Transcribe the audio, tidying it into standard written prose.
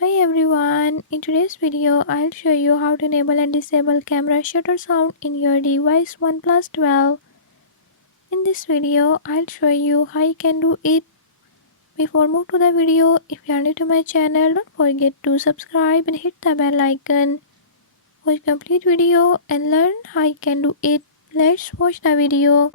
Hi everyone, in today's video I'll show you how to enable and disable camera shutter sound in your device OnePlus 12. In this video I'll show you how you can do it. Before move to the video, if you are new to my channel, don't forget to subscribe and hit the bell icon. Watch complete video and learn how you can do it. Let's watch the video.